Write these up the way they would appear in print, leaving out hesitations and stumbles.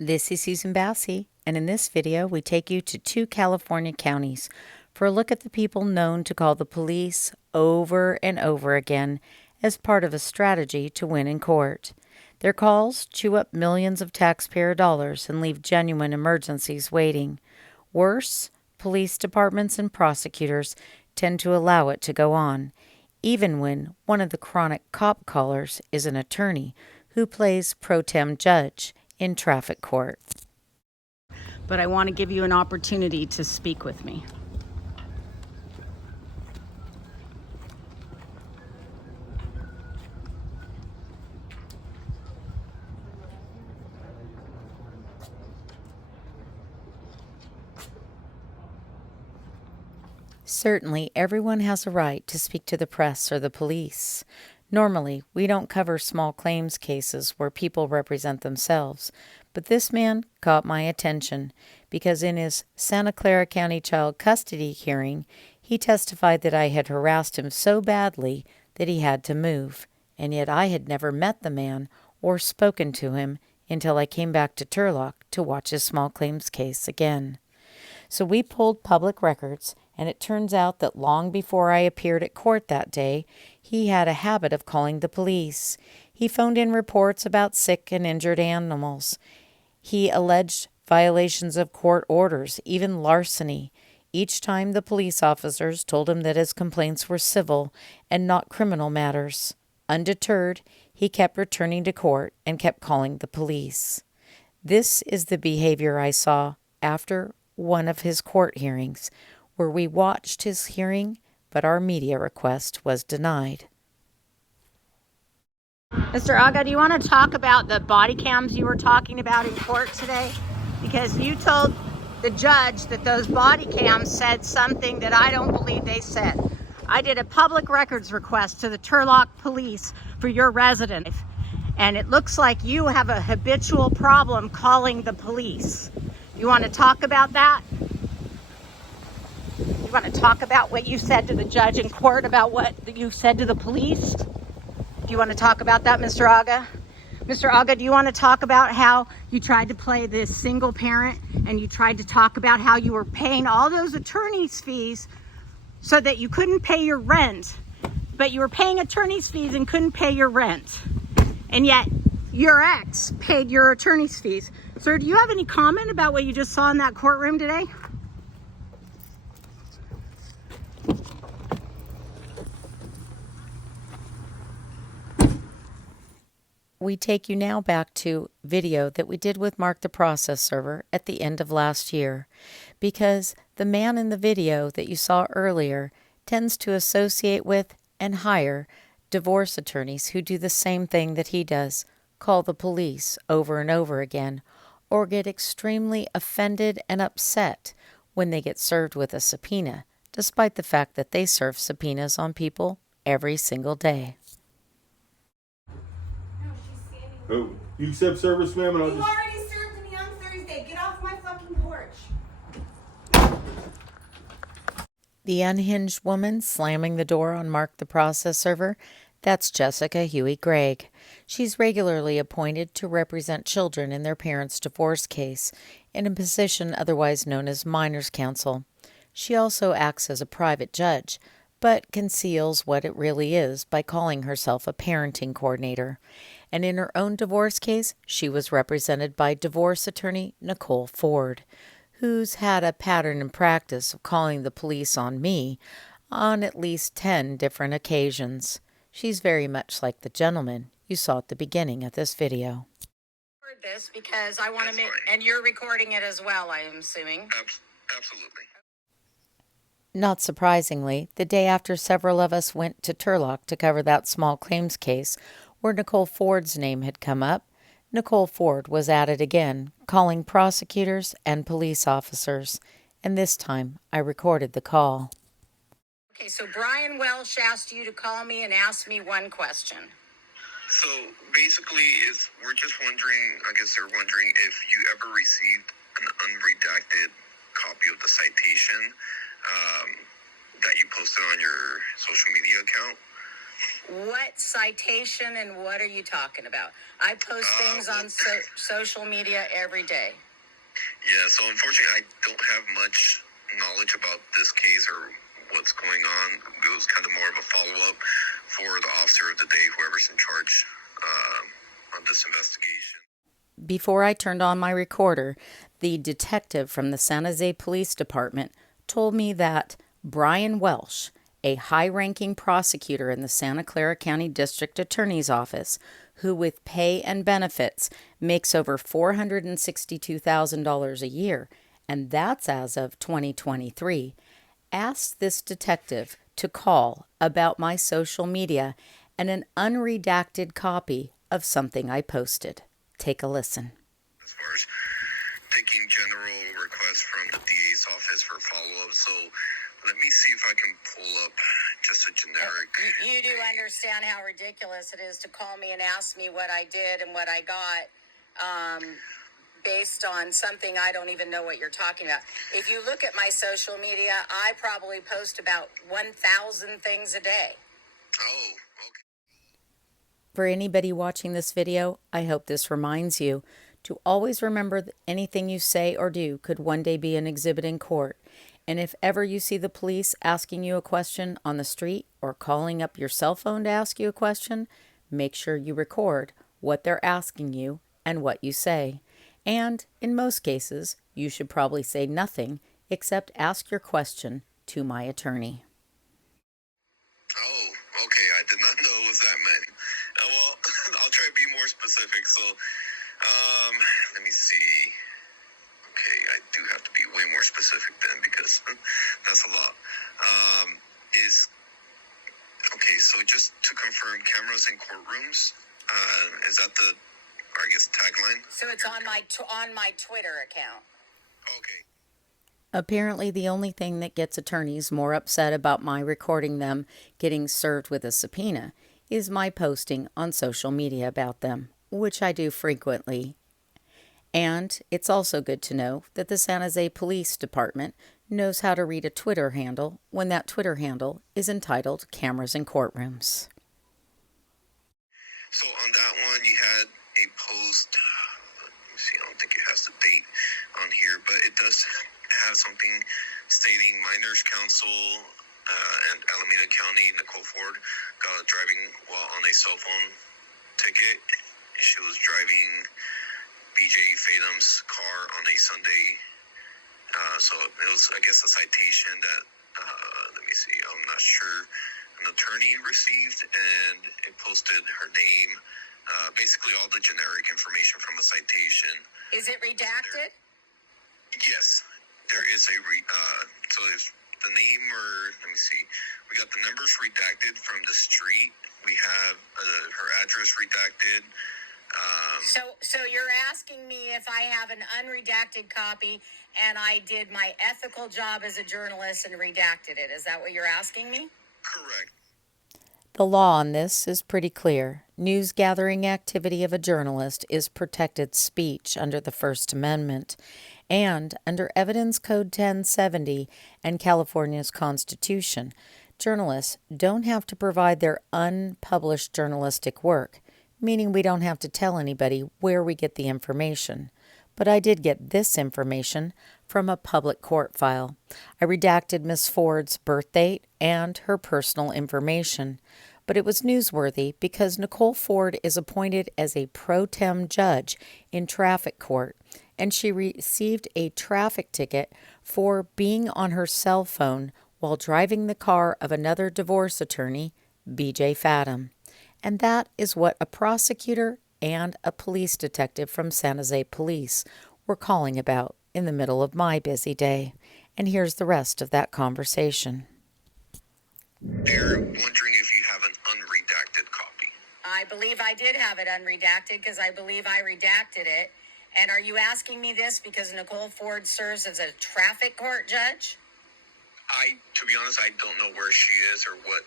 This is Susan Bassi, and in this video we take you to 2 California counties for a look at the people known to call the police over and over again as part of a strategy to win in court. Their calls chew up millions of taxpayer dollars and leave genuine emergencies waiting. Worse, police departments and prosecutors tend to allow it to go on, even when one of the chronic cop callers is an attorney who plays pro tem judge in traffic court. But I want to give you an opportunity to speak with me. Certainly, everyone has a right to speak to the press or the police. Normally, we don't cover small claims cases where people represent themselves, but this man caught my attention because in his Santa Clara County Child Custody hearing, he testified that I had harassed him so badly that he had to move, and yet I had never met the man or spoken to him until I came back to Turlock to watch his small claims case again. So we pulled public records, and it turns out that long before I appeared at court that day, he had a habit of calling the police. He phoned in reports about sick and injured animals. He alleged violations of court orders, even larceny. Each time the police officers told him that his complaints were civil and not criminal matters. Undeterred, he kept returning to court and kept calling the police. This is the behavior I saw after one of his court hearings, where we watched his hearing, but our media request was denied. Mr. Aga, do you want to talk about the body cams you were talking about in court today? Because you told the judge that those body cams said something that I don't believe they said. I did a public records request to the Turlock Police for your resident, and it looks like you have a habitual problem calling the police. You want to talk about that? You want to talk about what you said to the judge in court about what you said to the police? Do you want to talk about that, Mr. Aga? Mr. Aga, do you want to talk about how you tried to play this single parent and you tried to talk about how you were paying all those attorney's fees so that you couldn't pay your rent, but you were paying attorney's fees and couldn't pay your rent, and yet your ex paid your attorney's fees? Sir, do you have any comment about what you just saw in that courtroom today? We take you now back to video that we did with Mark the process server at the end of last year, because the man in the video that you saw earlier tends to associate with and hire divorce attorneys who do the same thing that he does, call the police over and over again, or get extremely offended and upset when they get served with a subpoena, despite the fact that they serve subpoenas on people every single day. Oh, you accept service, ma'am? You already served me on Thursday. Get off my fucking porch. The unhinged woman slamming the door on Mark the process server, that's Jessica Huey Gregg. She's regularly appointed to represent children in their parents' divorce case in a position otherwise known as minors' counsel. She also acts as a private judge, but conceals what it really is by calling herself a parenting coordinator. And in her own divorce case, she was represented by divorce attorney Nicole Ford, who's had a pattern and practice of calling the police on me on at least 10 different occasions. She's very much like the gentleman you saw at the beginning of this video. This because I want to make, and you're recording it as well, I am assuming. Absolutely. Not surprisingly, the day after several of us went to Turlock to cover that small claims case where Nicole Ford's name had come up, Nicole Ford was at it again, calling prosecutors and police officers, and this time I recorded the call. Okay, so Brian Welsh asked you to call me and ask me one question. So basically, we're just wondering, I guess they're wondering if you ever received an unredacted copy of the citation that you posted on your social media account. What citation and what are you talking about? I post things on social media every day. Yeah, so unfortunately, I don't have much knowledge about this case or what's going on. It was kind of more of a follow-up for the officer of the day, whoever's in charge on this investigation. Before I turned on my recorder, the detective from the San Jose Police Department told me that Brian Welsh, a high-ranking prosecutor in the Santa Clara County District Attorney's Office, who with pay and benefits makes over $462,000 a year, and that's as of 2023, asked this detective to call about my social media and an unredacted copy of something I posted. Take a listen. As far as taking general requests from the DA's office for follow-up, so let me see if I can pull up just a generic. You do understand how ridiculous it is to call me and ask me what I did and what I got based on something I don't even know what you're talking about. If you look at my social media, I probably post about 1,000 things a day. Oh, okay. For anybody watching this video, I hope this reminds you to always remember that anything you say or do could one day be an exhibit in court. And if ever you see the police asking you a question on the street or calling up your cell phone to ask you a question, make sure you record what they're asking you and what you say. And in most cases, you should probably say nothing except ask your question to my attorney. Oh, okay. I did not know it was that many. Well, I'll try to be more specific. So, let me see. Okay, I do have to be way more specific then because that's a lot. Okay, so just to confirm, cameras in courtrooms, is that the, or I guess, tagline? So it's on my Twitter account. Okay. Apparently, the only thing that gets attorneys more upset about my recording them getting served with a subpoena is my posting on social media about them, which I do frequently. And it's also good to know that the San Jose Police Department knows how to read a Twitter handle when that Twitter handle is entitled Cameras in Courtrooms. So on that one, you had a post. Let me see. I don't think it has the date on here, but it does have something stating Miners Council and Alameda County, Nicole Ford, got driving while on a cell phone ticket. She was driving BJ Fatum's car on a Sunday. So it was, I guess, a citation that, let me see, I'm not sure, an attorney received, and it posted her name, basically all the generic information from a citation. Is it redacted? Yes, there is a, so if the name, or let me see, we got the numbers redacted from the street. We have her address redacted. So you're asking me if I have an unredacted copy and I did my ethical job as a journalist and redacted it. Is that what you're asking me? Correct. The law on this is pretty clear. News gathering activity of a journalist is protected speech under the First Amendment, and under Evidence Code 1070 and California's Constitution, journalists don't have to provide their unpublished journalistic work, meaning we don't have to tell anybody where we get the information. But I did get this information from a public court file. I redacted Miss Ford's birth date and her personal information, but it was newsworthy because Nicole Ford is appointed as a pro tem judge in traffic court, and she received a traffic ticket for being on her cell phone while driving the car of another divorce attorney, BJ Fatum. And that is what a prosecutor and a police detective from San Jose Police were calling about in the middle of my busy day. And here's the rest of that conversation. They're wondering if you have an unredacted copy. I believe I did have it unredacted because I believe I redacted it. And are you asking me this because Nicole Ford serves as a traffic court judge? To be honest, I don't know where she is or what.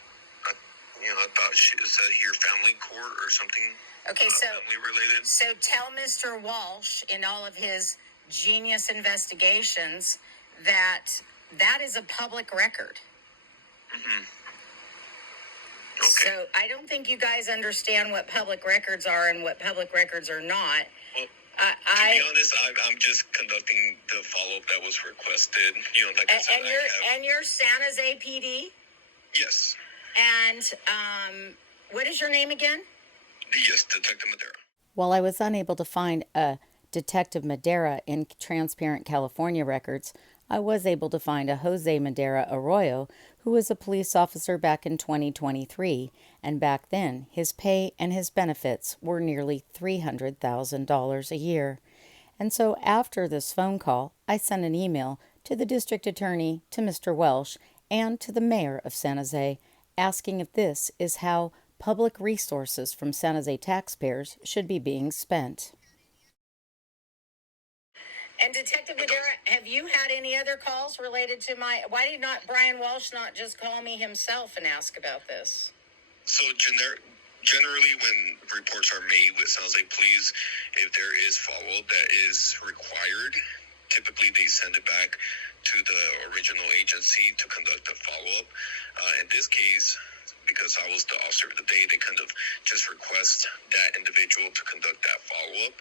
I thought she said here family court or something. Okay, family related. So tell Mr. Walsh in all of his genius investigations that is a public record. Mm-hmm. Okay. So I don't think you guys understand what public records are and what public records are not. Well, to be honest, I'm just conducting the follow-up that was requested. Like I said, and you're San Jose PD? Yes. And what is your name again? Yes, Detective Madera. While I was unable to find a Detective Madera in Transparent California records, I was able to find a Jose Madera Arroyo, who was a police officer back in 2023, and back then his pay and his benefits were nearly $300,000 a year. And so after this phone call, I sent an email to the district attorney, to Mr. Welsh, and to the mayor of San Jose, asking if this is how public resources from San Jose taxpayers should be being spent. And Detective Madera, have you had any other calls related to why did not Brian Walsh not just call me himself and ask about this? So generally when reports are made with San Jose Police, if there is follow-up that is required, typically they send it back to the original agency to conduct a follow-up. In this case, because I was the officer of the day, they kind of just request that individual to conduct that follow-up.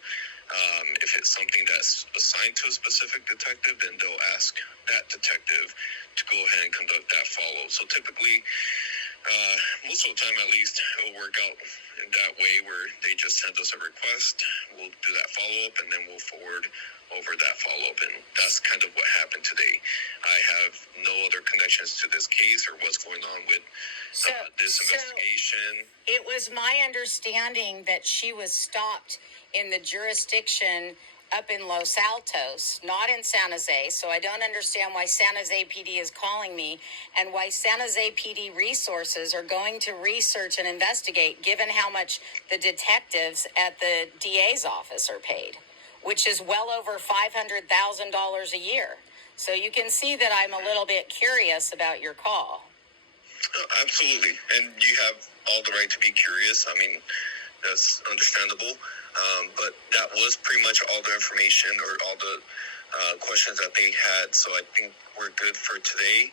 If it's something that's assigned to a specific detective, then they'll ask that detective to go ahead and conduct that follow. So typically, most of the time at least, it'll work out in that way where they just send us a request, we'll do that follow-up, and then we'll forward over that follow-up. And that's kind of what happened today. I have no other connections to this case or what's going on with this investigation. It was my understanding that she was stopped in the jurisdiction up in Los Altos, not in San Jose. So I don't understand why San Jose PD is calling me and why San Jose PD resources are going to research and investigate, given how much the detectives at the DA's office are paid, which is well over $500,000 a year. So you can see that I'm a little bit curious about your call. Absolutely. And you have all the right to be curious. I mean, that's understandable. But that was pretty much all the information or all the questions that they had. So I think we're good for today.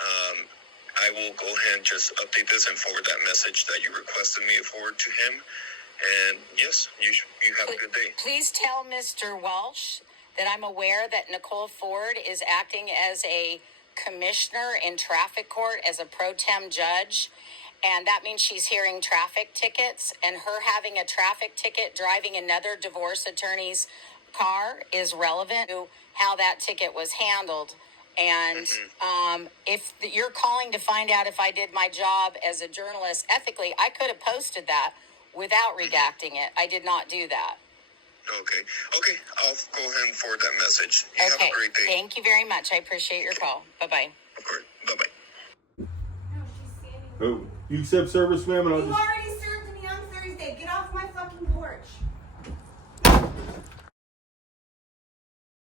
I will go ahead and just update this and forward that message that you requested me to forward to him. And yes, you have a good day. Please tell Mr. Welsh that I'm aware that Nicole Ford is acting as a commissioner in traffic court as a pro tem judge. And that means she's hearing traffic tickets, and her having a traffic ticket driving another divorce attorney's car is relevant to how that ticket was handled. And if you're calling to find out if I did my job as a journalist ethically, I could have posted that without redacting it. I did not do that. Okay. I'll go ahead and forward that message. You have a great day. Thank you very much. I appreciate your call. Bye-bye. Of course. Bye-bye. No, she's standing. Oh, you accept service, ma'am? And I'll You just... already